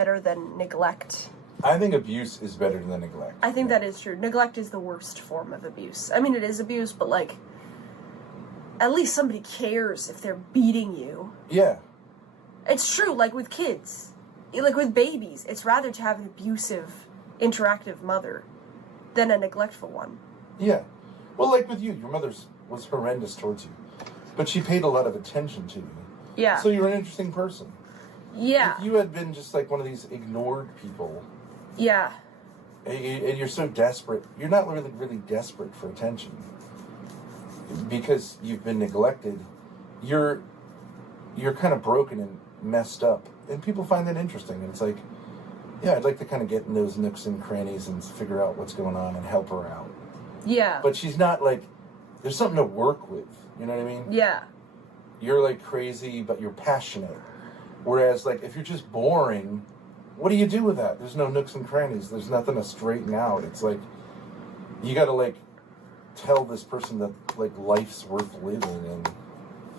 better than neglect. I think abuse is better than neglect. I think that is true. Neglect is the worst form of abuse. I mean, it is abuse, but, like, at least somebody cares if they're beating you. Yeah. It's true, like, with kids. Like, with babies, it's rather to have an abusive, interactive mother than a neglectful one. Yeah. Well, like with you, your mother was horrendous towards you. But she paid a lot of attention to you. Yeah. So you're an interesting person. Yeah. If you had been just like one of these ignored people... Yeah. And you're so desperate. You're not really desperate for attention. Because you've been neglected. You're kind of broken and messed up. And people find that interesting. And it's like, yeah, I'd like to kind of get in those nooks and crannies and figure out what's going on and help her out. Yeah. But she's not like, there's something to work with. You know what I mean? Yeah. You're like crazy, but you're passionate. Whereas like, if you're just boring... What do you do with that? There's no nooks and crannies. There's nothing to straighten out. It's like, you got to, like, tell this person that, like, life's worth living. And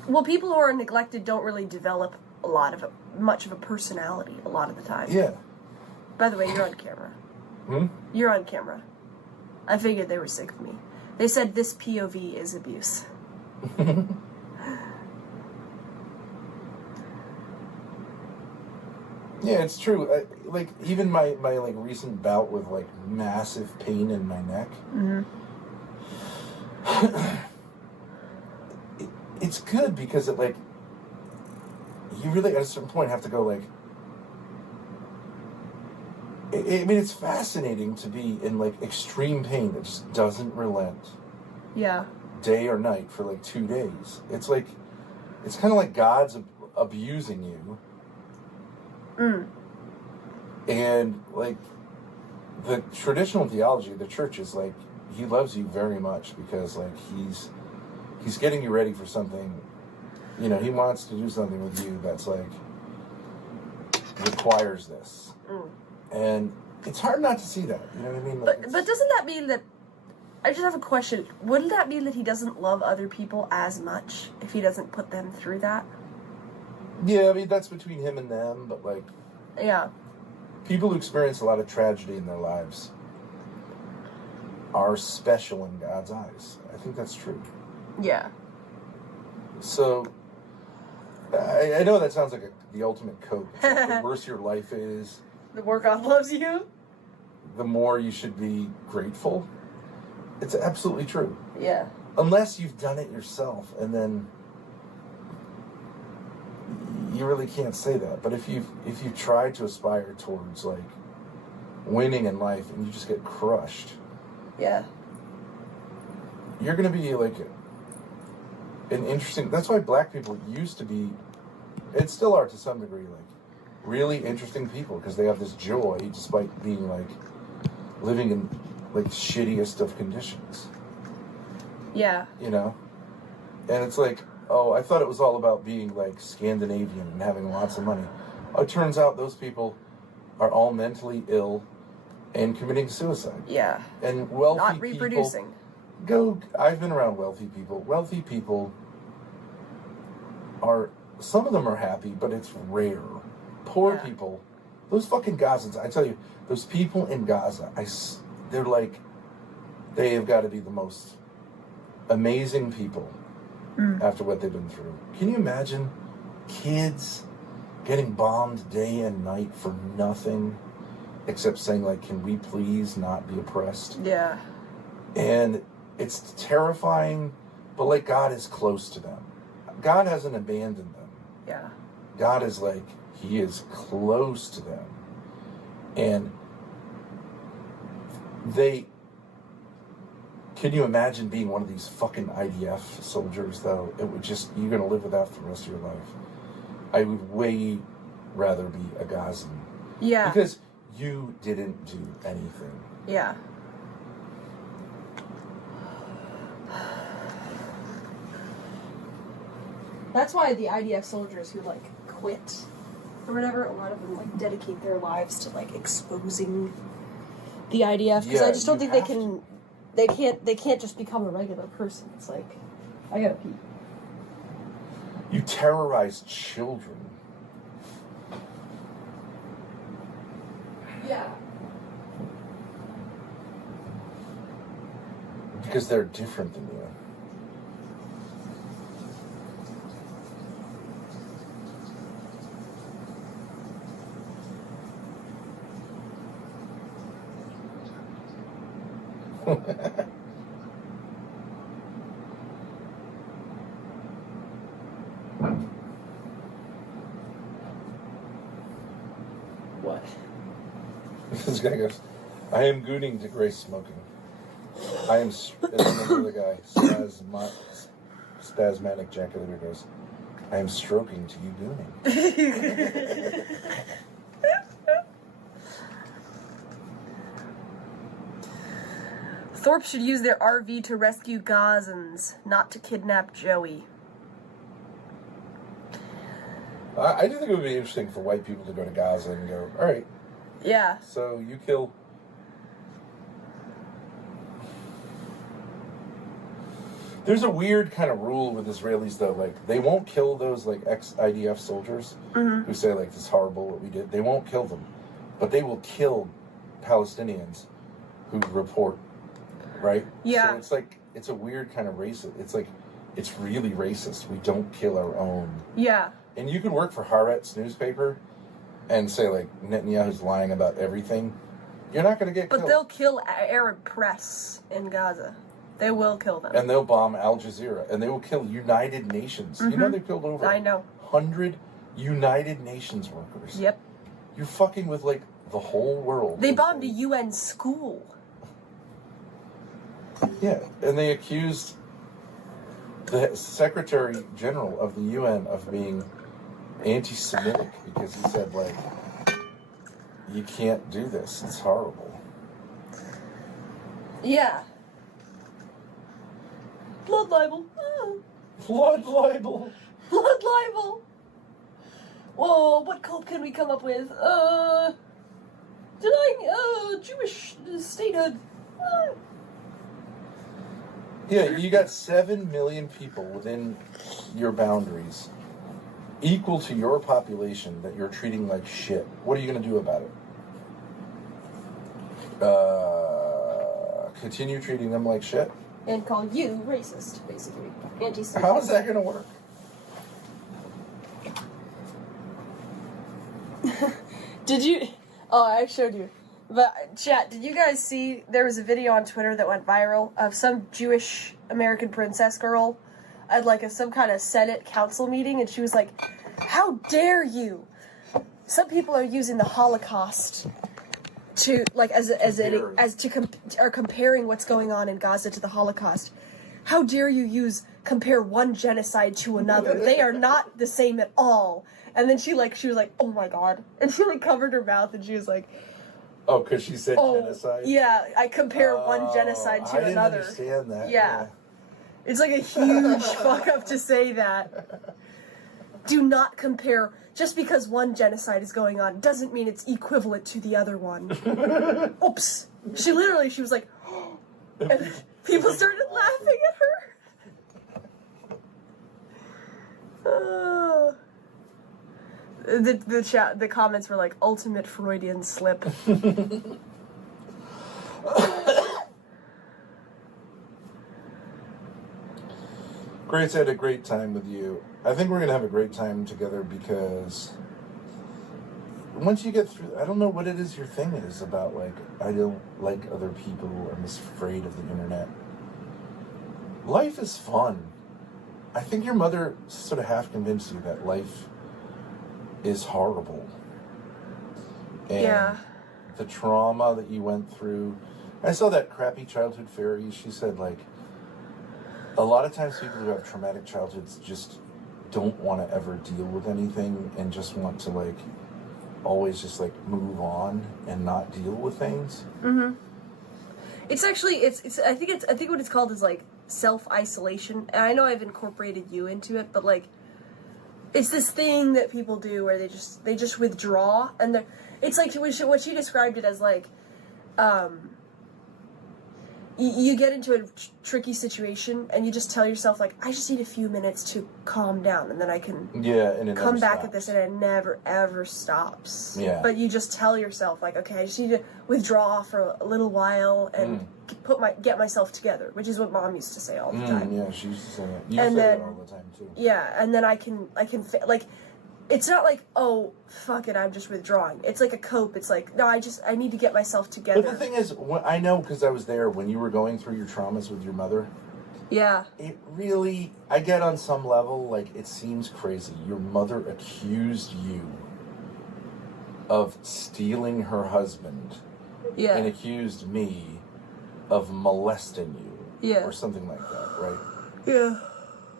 well, people who are neglected don't really develop much of a personality a lot of the time. Yeah. By the way, you're on camera. Hmm? You're on camera. I figured they were sick of me. They said this POV is abuse. Yeah, it's true. Like, even my like recent bout with like massive pain in my neck. Mm-hmm. It's good because it like, you really at a certain point have to go like, I mean, it's fascinating to be in like extreme pain that just doesn't relent. Yeah. Day or night for like 2 days. It's like, it's kind of like God's abusing you. Mm. And like the traditional theology of the church is like, he loves you very much because like he's getting you ready for something. You know, he wants to do something with you that's like requires this. Mm. And it's hard not to see that. You know what I mean? Like, but doesn't that mean that, I just have a question, wouldn't that mean that he doesn't love other people as much if he doesn't put them through that? Yeah, I mean, that's between him and them, but like, yeah, people who experience a lot of tragedy in their lives are special in God's eyes. I think that's true. Yeah. So, I know that sounds like the ultimate cope. Like the worse your life is, the more God loves you, the more you should be grateful. It's absolutely true. Yeah. Unless you've done it yourself, and then you really can't say that. But if you've tried to aspire towards like winning in life and you just get crushed, yeah, you're gonna be like an interesting. That's why black people used to be, and still are to some degree, like really interesting people because they have this joy despite being like living in like shittiest of conditions. Yeah. You know, and it's like, oh, I thought it was all about being like Scandinavian and having lots of money. Oh, it turns out those people are all mentally ill and committing suicide. Yeah. And wealthy not reproducing. I've been around wealthy people. Wealthy people are, some of them are happy, but it's rare. Poor people, those fucking Gazans, I tell you, those people in Gaza, they're like, they have got to be the most amazing people after what they've been through. Can you imagine kids getting bombed day and night for nothing except saying like, can we please not be oppressed? Yeah. And it's terrifying, but like God is close to them. God hasn't abandoned them. Yeah. God is like, he is close to them. And can you imagine being one of these fucking IDF soldiers, though? It would just, you're going to live with that for the rest of your life. I would way rather be a Gazan. Yeah. Because you didn't do anything. Yeah. That's why the IDF soldiers who, like, quit or whatever, a lot of them, like, dedicate their lives to, like, exposing the IDF. Because I just don't think they can... They can't just become a regular person. It's like, I gotta pee. You terrorize children. Yeah. Because they're different than you. What? This guy goes, I am gooning to Grace smoking. I am, and then the other guy, spasmatic ejaculator goes, I am stroking to you gooning. Thorp should use their RV to rescue Gazans, not to kidnap Joey. I do think it would be interesting for white people to go to Gaza and go, all right. Yeah. So you kill. There's a weird kind of rule with Israelis, though. Like, they won't kill those, like, ex-IDF soldiers who say, like, this is horrible what we did. They won't kill them. But they will kill Palestinians who report, right? Yeah. So it's like, it's a weird kind of racist. It's like, it's really racist. We don't kill our own. Yeah. And you could work for Haaretz newspaper and say, like, Netanyahu's lying about everything. You're not going to get killed. But they'll kill Arab press in Gaza. They will kill them. And they'll bomb Al Jazeera. And they will kill United Nations. You know they've killed over 100 United Nations workers. Yep. You're fucking with, like, the whole world. They bombed a UN school. Yeah. And they accused the Secretary General of the UN of being anti-Semitic because he said, like, you can't do this. It's horrible. Yeah. Blood libel. Oh. Blood libel. Blood libel. Whoa, what cope can we come up with? Denying, Jewish statehood. Yeah, you got 7 million people within your boundaries, equal to your population, that you're treating like shit. What are you going to do about it? Continue treating them like shit? And call you racist, basically. Anti-Semitic. How is that going to work? Did you... Oh, I showed you. But, chat, did you guys see... There was a video on Twitter that went viral of some Jewish American princess girl at, like, some kind of Senate council meeting, and she was like, how dare you? Some people are using the Holocaust to, like, are comparing what's going on in Gaza to the Holocaust. How dare you compare one genocide to another? They are not the same at all. And then she was like, oh my god. And she, like, covered her mouth, and she was like... Oh, because she said genocide? Yeah, I compare one genocide to another. I didn't understand that. Yeah. It's like a huge fuck up to say that. Do not compare. Just because one genocide is going on doesn't mean it's equivalent to the other one. Oops. She was like, and people started laughing at her. The comments were like, ultimate Freudian slip. Grace, I had a great time with you. I think we're going to have a great time together because once you get through, I don't know what it is your thing is about, like, I don't like other people, I'm afraid of the internet. Life is fun. I think your mother sort of half convinced you that life is horrible. And the trauma that you went through. I saw that crappy childhood fairy. She said, like, a lot of times people who have traumatic childhoods just don't want to ever deal with anything and just want to, like, always just, like, move on and not deal with things. Mm-hmm. It's actually, I think what it's called is, like, self-isolation. And I know I've incorporated you into it, but, like, it's this thing that people do where they just withdraw, and it's like what she described it as, like, you get into a tricky situation, and you just tell yourself, like, I just need a few minutes to calm down, and then I can and it come back stops. at this, and it never, ever stops. Yeah. But you just tell yourself, like, okay, I just need to withdraw for a little while and get myself together, which is what Mom used to say all the time. Yeah, she used to say that. You And say then- that all the time, too. Yeah, and then I can like, it's not like, oh, fuck it, I'm just withdrawing. It's like a cope. It's like, no, I need to get myself together. But the thing is, I know because I was there when you were going through your traumas with your mother. Yeah. It really, I get on some level, like, it seems crazy. Your mother accused you of stealing her husband. Yeah. And accused me of molesting you. Yeah. Or something like that, right? Yeah.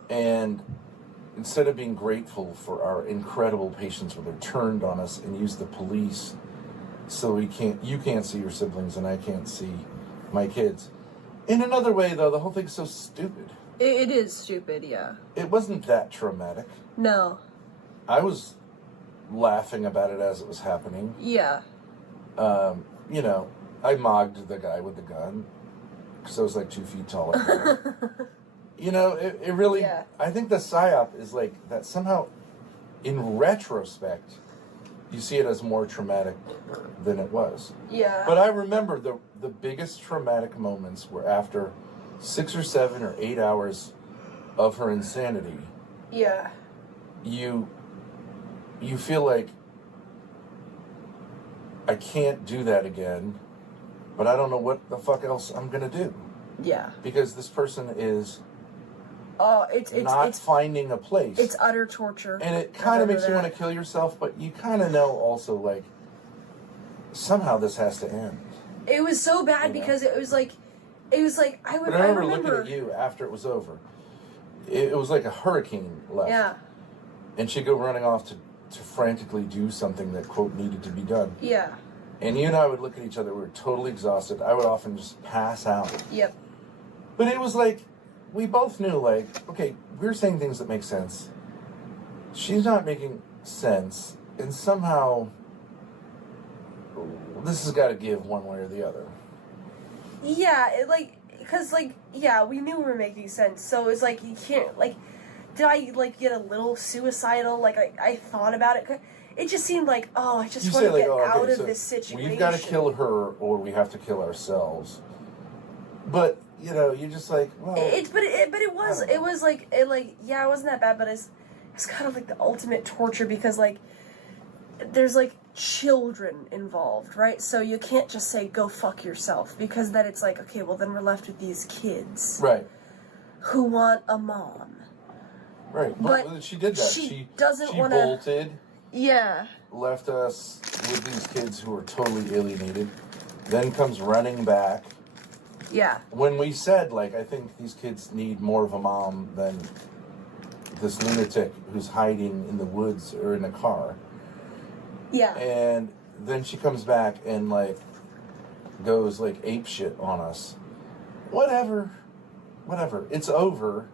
And instead of being grateful for our incredible patience with her, turned on us and used the police so you can't see your siblings and I can't see my kids. In another way, though, the whole thing's so stupid. It is stupid, yeah. It wasn't that traumatic. No. I was laughing about it as it was happening. Yeah. You know, I mogged the guy with the gun because I was like 2 feet taller. You know, it really, Yeah. I think the PSYOP is like that somehow, in retrospect, you see it as more traumatic than it was. Yeah. But I remember the biggest traumatic moments were after 6 or 7 or 8 hours of her insanity. Yeah. You feel like, I can't do that again, but I don't know what the fuck else I'm gonna do. Yeah. Because this person is Oh, not it's finding a place. It's utter torture. And it kind of makes you want to kill yourself, but you kind of know also, like, somehow this has to end. It was so bad because it was like I remember looking at you after it was over. It was like a hurricane left. Yeah. And she'd go running off to frantically do something that, quote, needed to be done. Yeah. And you and I would look at each other. We were totally exhausted. I would often just pass out. Yep. But it was like, we both knew, like, okay, we're saying things that make sense. She's not making sense. And somehow, this has got to give one way or the other. Yeah, yeah, we knew we were making sense. So it's like, you can't, like, did I, like, get a little suicidal? Like, I thought about it. It just seemed like, oh, I just want to get out of this situation. We've got to kill her or we have to kill ourselves. But, you know, you're just like, well... It wasn't that bad, but it's kind of like the ultimate torture because, like, there's, like, children involved, right? So you can't just say, go fuck yourself, because then it's like, okay, well, then we're left with these kids. Right. Who want a mom. Right. But she did that. She doesn't want to... She bolted. Yeah. Left us with these kids who were totally alienated. Then comes running back. Yeah. When we said, like, I think these kids need more of a mom than this lunatic who's hiding in the woods or in a car. Yeah. And then she comes back and, like, goes, like, ape shit on us. Whatever. It's over.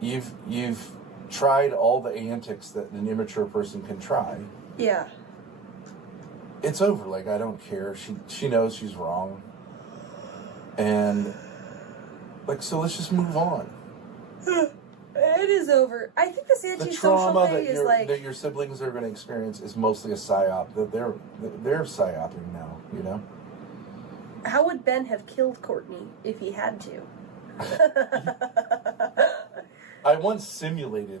You've tried all the antics that an immature person can try. Yeah. It's over. Like, I don't care. She knows she's wrong. And, like, so let's just move on. It is over. I think this The anti-social trauma thing is like... that your siblings are going to experience is mostly a psyop. That they're psyoping now, you know? How would Ben have killed Courtney if he had to? I once simulated.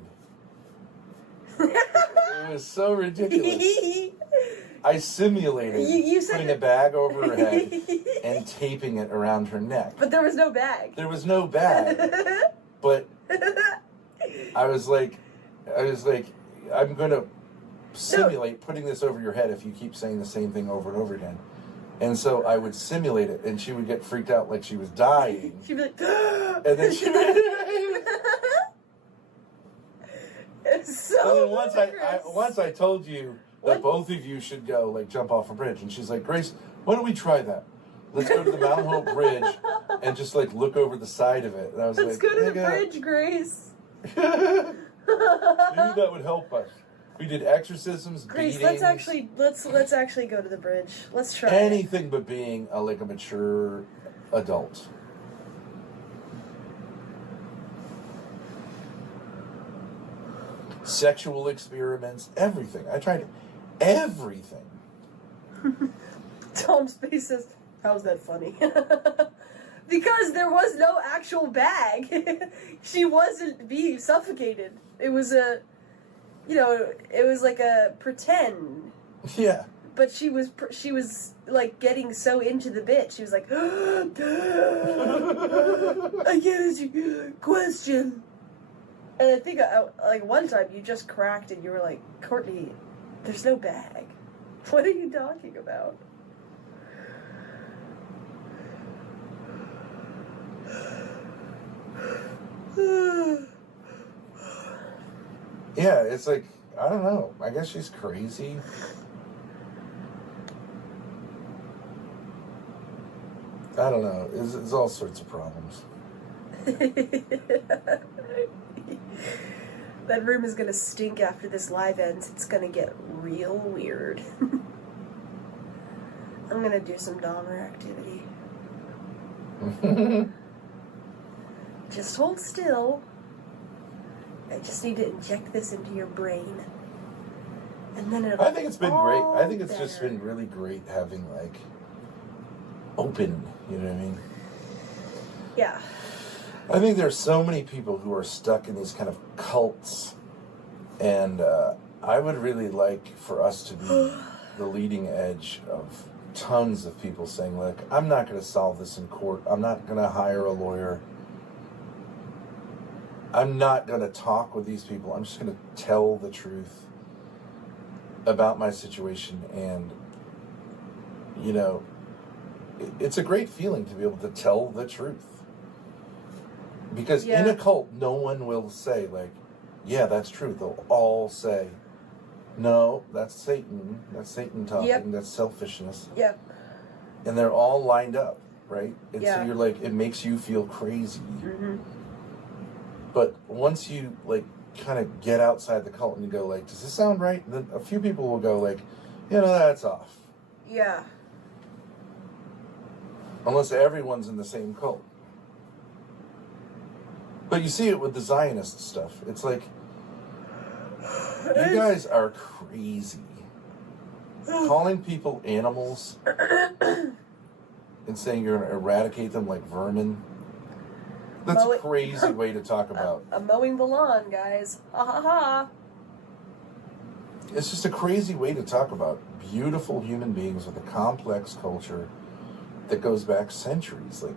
It was so ridiculous. I simulated putting a bag over her head and taping it around her neck. But there was no bag. There was no bag. But I was like, I'm going to simulate putting this over your head if you keep saying the same thing over and over again. And so I would simulate it, and she would get freaked out like she was dying. She'd be like, and then she would... It's so once I told you that both of you should go, like, jump off a bridge. And she's like, Grace, why don't we try that? Let's go to the Mount Hope Bridge and just, like, look over the side of it. And I was Let's go to the bridge, Grace. Maybe that would help us. We did exorcisms, Grace, beatings. let's actually go to the bridge. Let's try anything but being a mature adult. Sexual experiments, everything. I tried everything. Tom's face says, how's that funny? Because there was no actual bag. She wasn't being suffocated. It was it was like a pretend. Yeah. But she was like getting so into the bit. She was like, I can't answer your question. And I think, like, one time you just cracked and you were like, Courtney, there's no bag. What are you talking about? Yeah, it's like, I don't know. I guess she's crazy. I don't know. It's all sorts of problems. That room is gonna stink after this live ends. It's gonna get real weird. I'm gonna do some Dahmer activity. Just hold still. I just need to inject this into your brain. And then it'll I think it's been great. I think it's better. just been really great having, like, open, you know what I mean? Yeah. I think there's so many people who are stuck in these kind of cults, and I would really like for us to be the leading edge of tons of people saying, look, I'm not going to solve this in court. I'm not going to hire a lawyer. I'm not going to talk with these people. I'm just going to tell the truth about my situation, and, you know, it's a great feeling to be able to tell the truth. Because in a cult, no one will say, like, yeah, that's true. They'll all say, no, that's Satan. That's Satan talking. Yep. That's selfishness. Yep. And they're all lined up, right? And Yeah. so you're like, it makes you feel crazy. Mm-hmm. But once you, like, kind of get outside the cult and you go, like, does this sound right? And then a few people will go, like, you know, that's off. Yeah. Unless everyone's in the same cult. But you see it with the Zionist stuff. It's like, you guys are crazy. Calling people animals and saying you're going to eradicate them like vermin. That's a crazy way to talk about. I'm mowing the lawn, guys. Ha ha ha. It's just a crazy way to talk about beautiful human beings with a complex culture that goes back centuries. Like,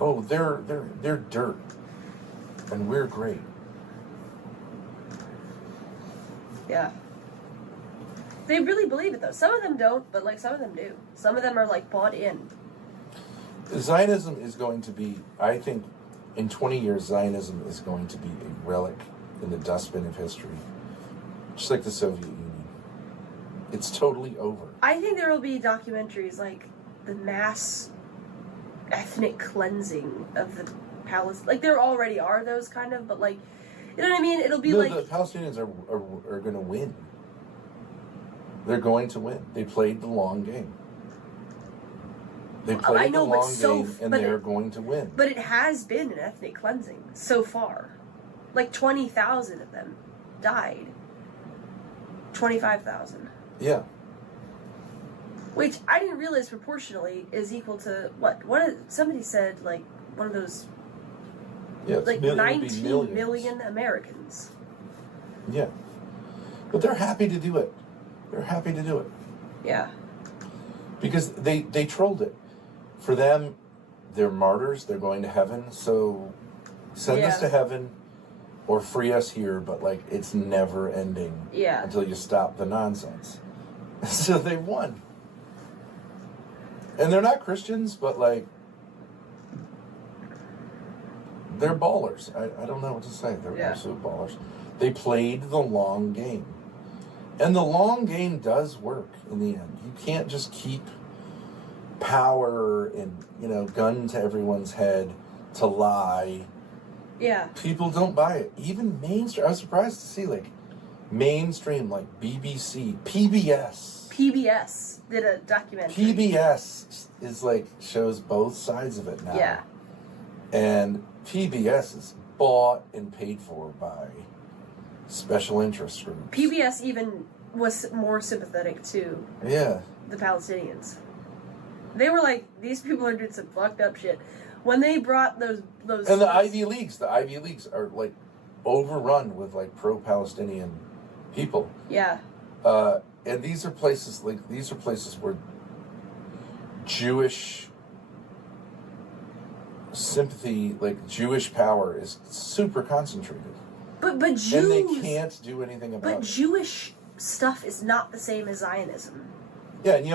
oh, they're dirt, and we're great. Yeah. They really believe it, though. Some of them don't, but, like, some of them do. Some of them are, like, bought in. Zionism is going to be, I think, in 20 years, Zionism is going to be a relic in the dustbin of history. Just like the Soviet Union. It's totally over. I think there will be documentaries like the mass ethnic cleansing of the Palestine. Like, there already are those kind of, but, like, you know what I mean? It'll be like... The Palestinians are going to win. They're going to win. They played the long game. They played the long game, and they're going to win. But it has been an ethnic cleansing so far. Like, 20,000 of them died. 25,000. Yeah. Which I didn't realize proportionally is equal to what? Somebody said, like, one of those... Yeah, like 19 million Americans. Yeah. But they're happy to do it. They're happy to do it. Yeah. Because they trolled it. For them, they're martyrs. They're going to heaven. So send us to heaven or free us here. But, like, it's never ending until you stop the nonsense. So they won. And they're not Christians, but, like, they're ballers. I don't know what to say. They're absolute ballers. They played the long game. And the long game does work in the end. You can't just keep power and, you know, gun to everyone's head to lie. Yeah. People don't buy it. Even mainstream. I was surprised to see, like, mainstream, like BBC, PBS. PBS did a documentary. PBS is like shows both sides of it now. Yeah. And PBS is bought and paid for by special interest groups. PBS even was more sympathetic to the Palestinians. They were like, these people are doing some fucked up shit. When they brought those and the Ivy Leagues are like overrun with like pro-Palestinian people. Yeah. And these are places where Jewish sympathy, like Jewish power, is super concentrated. But Jews, and they can't do anything about it. But Jewish stuff is not the same as Zionism. Yeah, and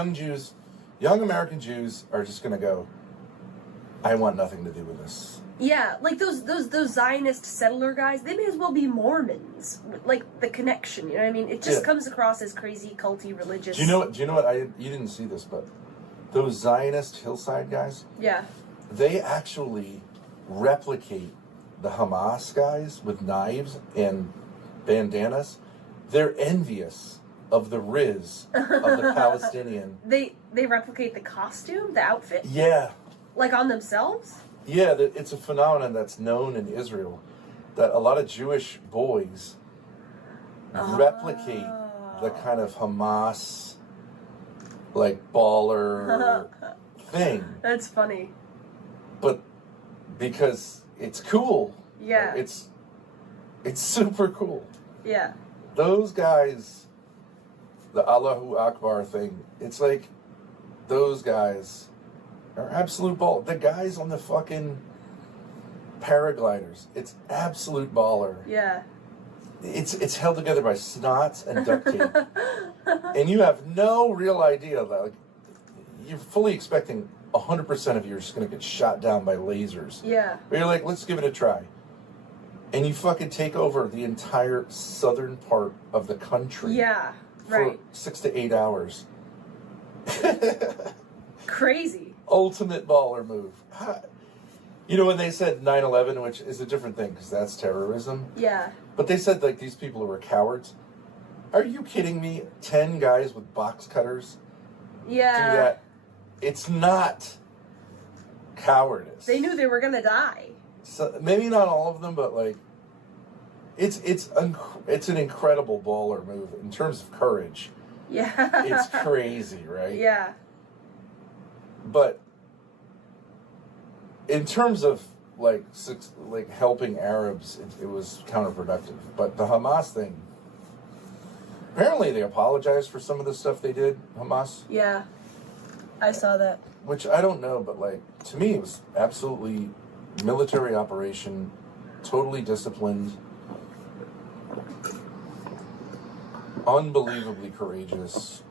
young American Jews are just going to go, I want nothing to do with this. Yeah, like those Zionist settler guys, they may as well be Mormons. Like the connection, you know what I mean? It just comes across as crazy, culty, religious. Do you know what? You didn't see this, but those Zionist hillside guys. Yeah. They actually replicate the Hamas guys with knives and bandanas. They're envious of the Riz of the Palestinian. They replicate the costume, the outfit? Yeah. Like on themselves? Yeah, it's a phenomenon that's known in Israel, that a lot of Jewish boys replicate the kind of Hamas, like, baller thing. That's funny. But because it's cool. Yeah. It's super cool. Yeah. Those guys, the Allahu Akbar thing, it's like those guys are absolute ball. The guys on the fucking paragliders, it's absolute baller. Yeah. It's held together by snots and duct tape. And you have no real idea that, like, you're fully expecting 100% of you are just going to get shot down by lasers. Yeah. But you're like, let's give it a try. And you fucking take over the entire southern part of the country. Yeah, right. For 6 to 8 hours. Crazy. Ultimate baller move. You know when they said 9/11, which is a different thing because that's terrorism. Yeah. But they said like these people were cowards. Are you kidding me? 10 guys with box cutters. Yeah. Do that. It's not cowardice. They knew they were gonna die. So maybe not all of them, but like, it's an incredible baller move in terms of courage. Yeah. It's crazy, right? Yeah. But in terms of like helping Arabs, it was counterproductive. But the Hamas thing, apparently they apologized for some of the stuff they did. Hamas. Yeah. I saw that. Which I don't know, but like to me, it was absolutely military operation, totally disciplined, unbelievably courageous,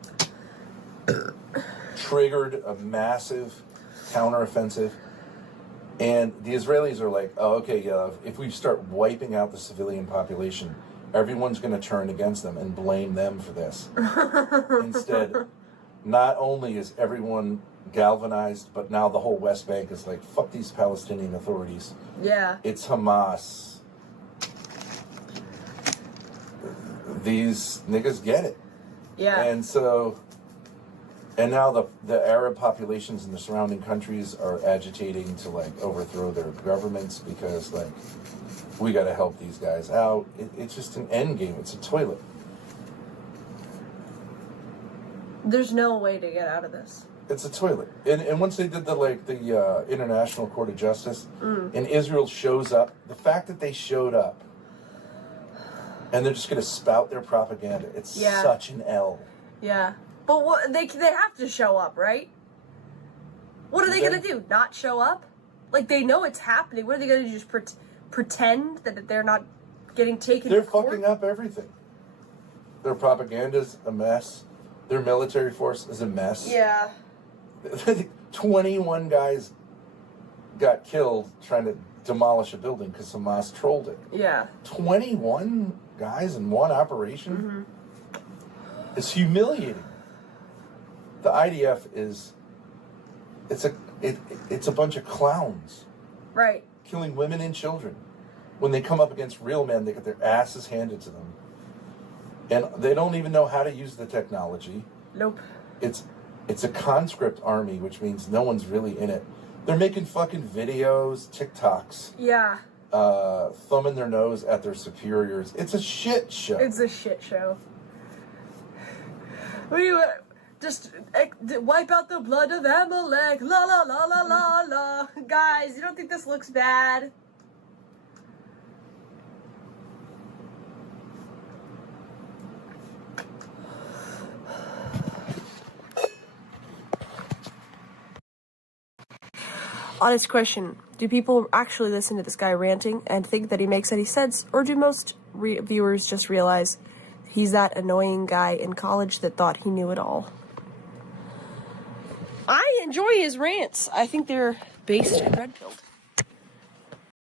triggered a massive counteroffensive, and the Israelis are like, oh, okay, if we start wiping out the civilian population, everyone's going to turn against them and blame them for this. Instead, not only is everyone galvanized, but now the whole West Bank is like, fuck these Palestinian authorities. Yeah. It's Hamas. These niggas get it. Yeah. And so, and now the Arab populations in the surrounding countries are agitating to like overthrow their governments because like, we got to help these guys out. It's just an end game. It's a toilet. There's no way to get out of this. It's a toilet. And once they did the International Court of Justice, and Israel shows up, the fact that they showed up, and they're just going to spout their propaganda, it's such an L. Yeah. But what, they have to show up, right? What are they going to do? Not show up? Like, they know it's happening. What are they going to do? Just pretend that they're not getting taken to court? They're fucking up everything. Their propaganda's a mess. Their military force is a mess. Yeah. 21 guys got killed trying to demolish a building because Hamas trolled it. Yeah. 21 guys in one operation? Mm-hmm. It's humiliating. The IDF is... It's a bunch of clowns. Right. Killing women and children. When they come up against real men, they get their asses handed to them. And they don't even know how to use the technology. Nope. It's a conscript army, which means no one's really in it. They're making fucking videos, TikToks. Yeah. Thumbing their nose at their superiors. It's a shit show. It's a shit show. Just wipe out the blood of Amalek. La la la la la la. Guys, you don't think this looks bad? Honest question. Do people actually listen to this guy ranting and think that he makes any sense? Or do most viewers just realize he's that annoying guy in college that thought he knew it all? I enjoy his rants. I think they're based and red-pilled.